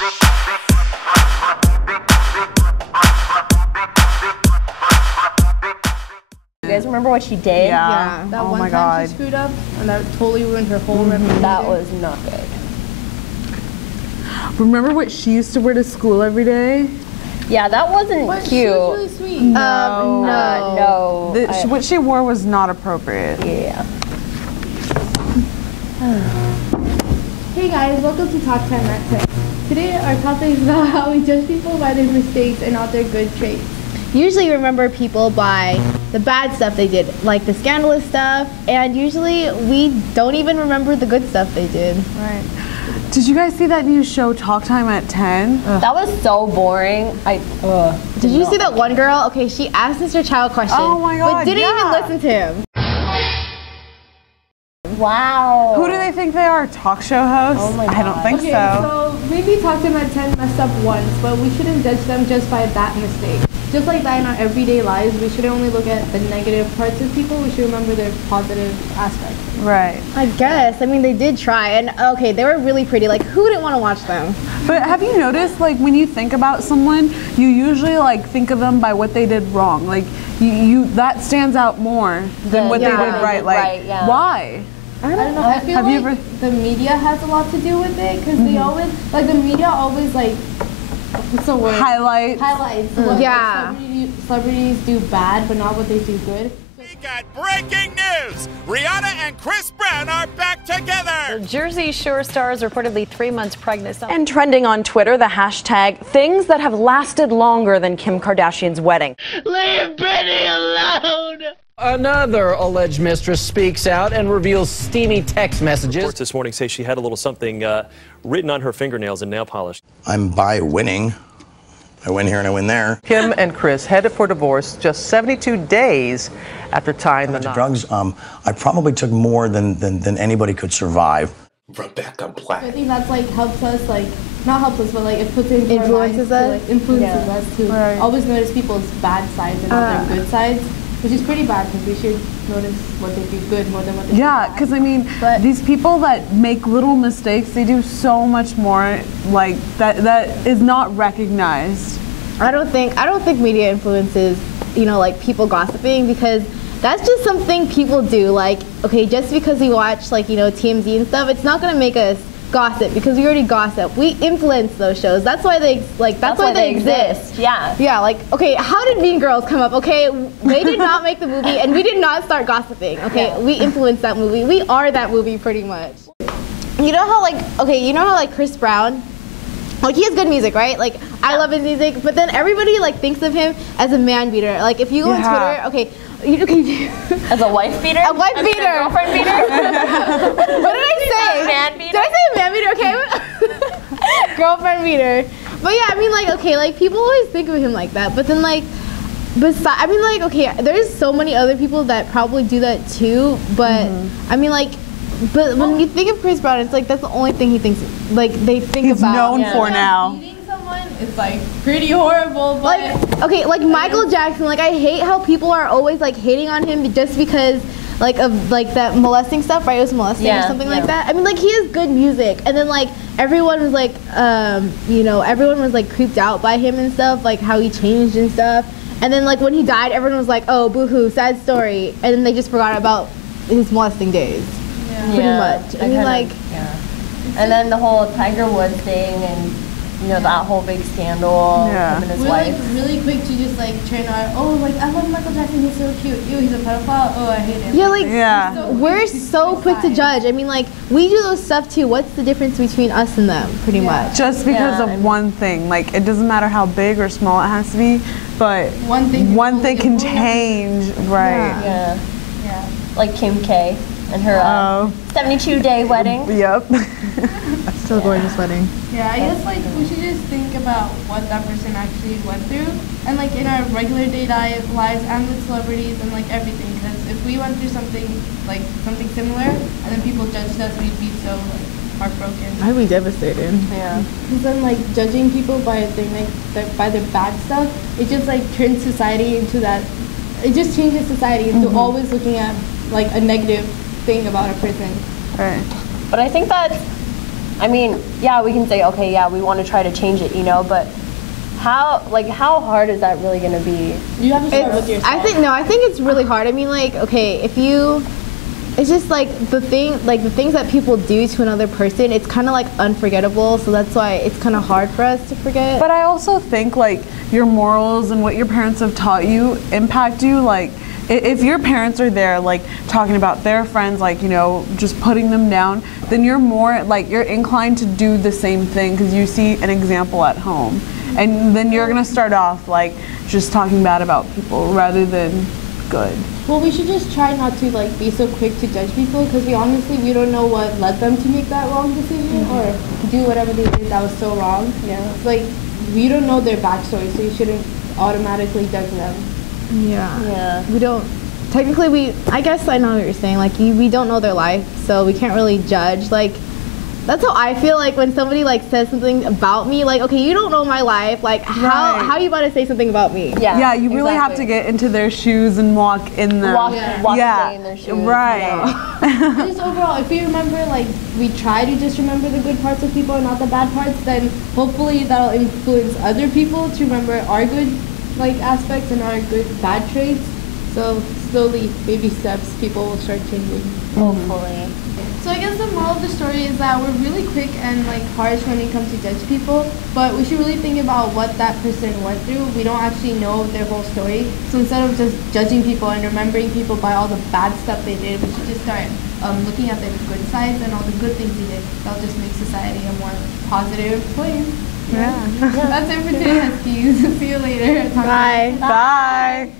You guys remember what she did? Yeah. That Oh one my time God. she screwed up, and that totally ruined her whole reputation. That was not good. Remember what she used to wear to school every day? Yeah, that wasn't But cute. she was really sweet. No. No. What she wore was not appropriate. Yeah. Hey guys, welcome to Talk Time at 10. Today our topic is about how we judge people by their mistakes and not their good traits. Usually remember people by the bad stuff they did, like the scandalous stuff, and usually we don't even remember the good stuff they did. Right. Did you guys see that new show, Talk Time at 10? That was so boring. Did you see that one girl? Okay, she asked Mr. Child questions, Oh my God, but didn't even listen to him. Wow. Who do they think they are? Talk show hosts? Oh my I don't God. think Okay, so. so maybe Talk Time at 10 messed up once, but we shouldn't judge them just by that mistake. Just like that in our everyday lives, we shouldn't only look at the negative parts of people, we should remember their positive aspects. Right. I guess. I mean, they did try, and okay, they were really pretty. Like, who didn't want to watch them? But have you noticed, like, when you think about someone, you usually, like, think of them by what they did wrong. Like, you that stands out more than what they did right. Like, why? I don't know. I feel Have you like ever- the media has a lot to do with it, because they always, like, the media always, like, what's the word? Highlights. Highlights what Yeah. celebrities do bad, but not what they do good. We got breaking news! Rihanna and Chris Brown are back together! Jersey Shore star is reportedly 3 months pregnant. And trending on Twitter, the hashtag things that have lasted longer than Kim Kardashian's wedding. Leave Britney alone! Another alleged mistress speaks out and reveals steamy text messages. Reports this morning say she had a little something written on her fingernails in nail polish. I'm by winning. I win here and I win there. Kim and Chris headed for divorce just 72 days after tying the knot. Drugs, I probably took more than anybody could survive. Rebecca Black. I think that's like helps us, like not helps us, but like it puts into Influences our minds us? to, like, influences us to always notice people's bad sides and not their good sides, which is pretty bad because we should notice what they do good more than what they do bad. Because I mean, these people that make little mistakes, they do so much more. Like that is not recognized. I don't think media influences, like people gossiping, because that's just something people do. Like, okay, just because we watch like, TMZ and stuff, it's not gonna make us gossip because we already gossip. We influence those shows. That's why they that's why they exist. Yeah. Yeah, like, okay, how did Mean Girls come up? Okay, they did not make the movie and we did not start gossiping. Okay, we influenced that movie. We are that movie pretty much. You know how Chris Brown, like, he has good music, right? Like, I love his music, but then everybody like thinks of him as a man beater. Like, if you go on Twitter, okay, as a wife beater? A wife beater. A girlfriend beater? What did I say? A man beater? Did I say man beater? Okay. Girlfriend beater. But yeah, I mean, like, okay, like, people always think of him like that, but then, like, okay, there's so many other people that probably do that too, but I mean, like, but when you think of Chris Brown, it's like that's the only thing he thinks, like, they think He's about. known for now. Beating someone is like pretty horrible, but Like, okay, like Michael Jackson, like, I hate how people are always like hating on him just because like of like that molesting stuff, right? It was molesting or something like that. I mean, like, he has good music, and then like everyone was like, everyone was like creeped out by him and stuff, like how he changed and stuff. And then like when he died, everyone was like, oh, boo-hoo, sad story, and then they just forgot about his molesting days. Pretty much. I mean, like, and then the whole Tiger Woods thing, and that whole big scandal. Him and his we're wife. like really quick to just like turn our like I love Michael Jackson, he's so cute. Ew, he's a pedophile. Oh, I hate him. yeah, like, we're so quick to judge. I mean, like, we do those stuff too. What's the difference between us and them, pretty much? Just because of one thing. Like, it doesn't matter how big or small it has to be, but one thing can change, right? Yeah. Like Kim K and her 72-day wedding. Yep. Still gorgeous wedding. Yeah, I guess like we should just think about what that person actually went through, and like in our regular day lives and with celebrities and like everything. Because if we went through something similar, and then people judged us, we'd be so like heartbroken. I'd be devastated. Yeah. Because then like judging people by by their bad stuff, it just like turns society into that. It just changes society into always looking at like a negative thing about a person. Right. But I think that's I mean, yeah, we can say, okay, yeah, we want to try to change it, you know, but how hard is that really going to be? You have to start with yourself. I think it's really hard. I mean, like, okay, it's just like the things that people do to another person, it's kind of like unforgettable, so that's why it's kind of hard for us to forget. But I also think like your morals and what your parents have taught you impact you. Like if your parents are there like talking about their friends, like, you know, just putting them down, then you're more like, you're inclined to do the same thing because you see an example at home. And then you're gonna start off like just talking bad about people rather than good. Well, we should just try not to like be so quick to judge people, because we don't know what led them to make that wrong decision or do whatever they did that was so wrong. Yeah. Like, we don't know their backstory, so you shouldn't automatically judge them. Yeah. Yeah. We don't. Technically, I guess I know what you're saying. Like, we don't know their life, so we can't really judge. Like, that's how I feel like when somebody like says something about me, like, okay, you don't know my life, like how are you about to say something about me? Yeah, you really have to get into their shoes and walk in them. Walk a day in their shoes. Right. Just overall, if we remember, like, we try to just remember the good parts of people and not the bad parts, then hopefully that'll influence other people to remember our good like aspects and our good bad traits. So slowly, baby steps, people will start changing. Hopefully. So I guess the moral of the story is that we're really quick and like harsh when it comes to judge people, but we should really think about what that person went through. We don't actually know their whole story. So instead of just judging people and remembering people by all the bad stuff they did, we should just start looking at their good sides and all the good things they did. That'll just make society a more positive place. Yeah. That's it for today, Huskies. See you later. Bye. Bye.